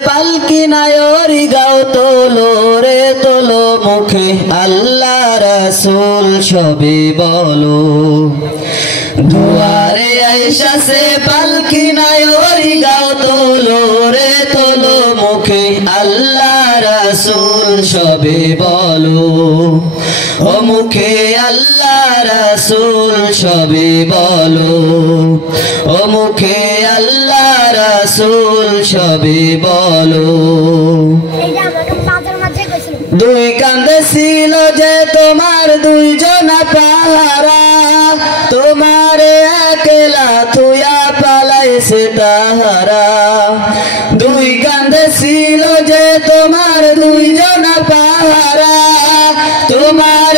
পালকি নায়রি গাও তোলো রে তোলো মুখে আল্লাহ রাসূল সবে বলো দুয়ারে আয়েশা সে পালকি নায়রি গাও তোলো রে তোলো মুখে আল্লাহ রাসূল সবে বলো ও মুখে আল্লাহ রাসূল সবে বলো ও মুখে আল্লাহ রাসূল সবে বলো দুই কাঁধে ছিল যে তোমার দুইজনা পাহারা তোমার একলা থুয়া পালাইছে তাহারা দুই কাঁধে ছিল যে তোমার দুইজনা পাহারা তোমার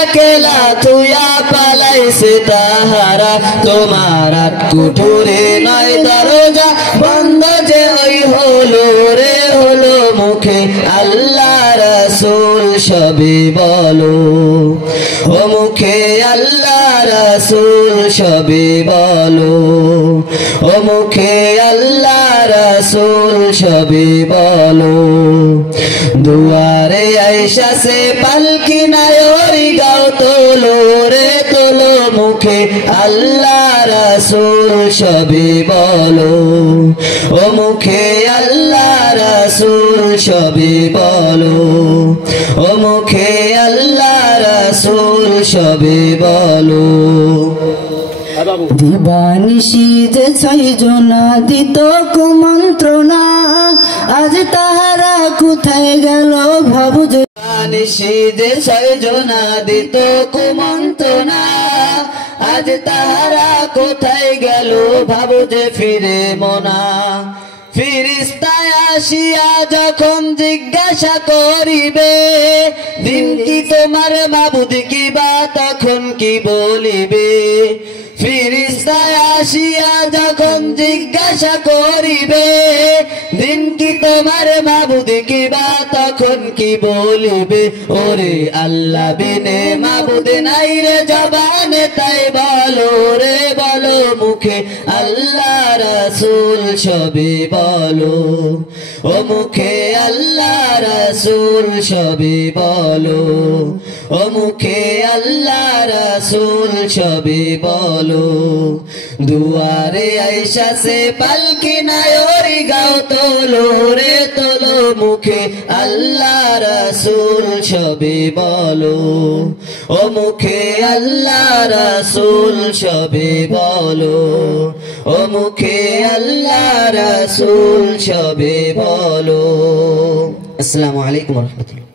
একলা থুয়া পালাইছে তাহারা তোমার কুঠুরে নয় দরজা বন্ধ যে ওই হলো রে হলো মুখে আল্লাহ রাসূল সবে বলো ও মুখে আল্লাহ রাসূল সবে বলো ও মুখে আল্লাহ রাসূল সবে বলো দুয়ারে আয়েশা সে পালকি নায়রি গাও তোলো রে তোলো মুখে আল্লাহ রাসূল সবে বলো ও মুখে আল্লাহ রাসূল সবে বলো ও মুখে আল্লাহ রাসূল সবে বলো দিবানিশি যে ছয়জনা দিত কুমন্ত্রণা আজ তাহারা কোথায় গেল ভাবু যে দিবানিশি যে ছয়জনা দিত কুমন্ত্রণা আজ তাহারা কোথায় গেল ভাবু যে ফিরে মনা ফিরিস্তায় আসিয়া যখন জিজ্ঞাসা করিবে দিন কি তোমার মাবুদ কি বা তখন কি বলিবে ফিরিস্তায় আসিয়া যখন জিজ্ঞাসা করিবে দিন কি তোমার মাবুদ কি বা তখন কি বলিবে ওরে আল্লাহ বিনে মাবুদ নাই রে জবানে তাই বলো রে বলো মুখে আল্লাহ রাসূল সবে বলো ও মুখে আল্লাহ রাসূল সবে বলো ও মুখে আল্লাহ রাসূল সবে বলো দুয়ারে আয়েশা সে পালকি নায়রি গাও তোলো রে তোলো মুখে আল্লাহ রাসূল সবে বলো ও মুখে আল্লাহ রাসূল সবে বলো ও মুখে আল্লাহ রাসূল সবে বলো। আসসালামু আলাইকুম ওয়া রাহমাতুল্লাহ।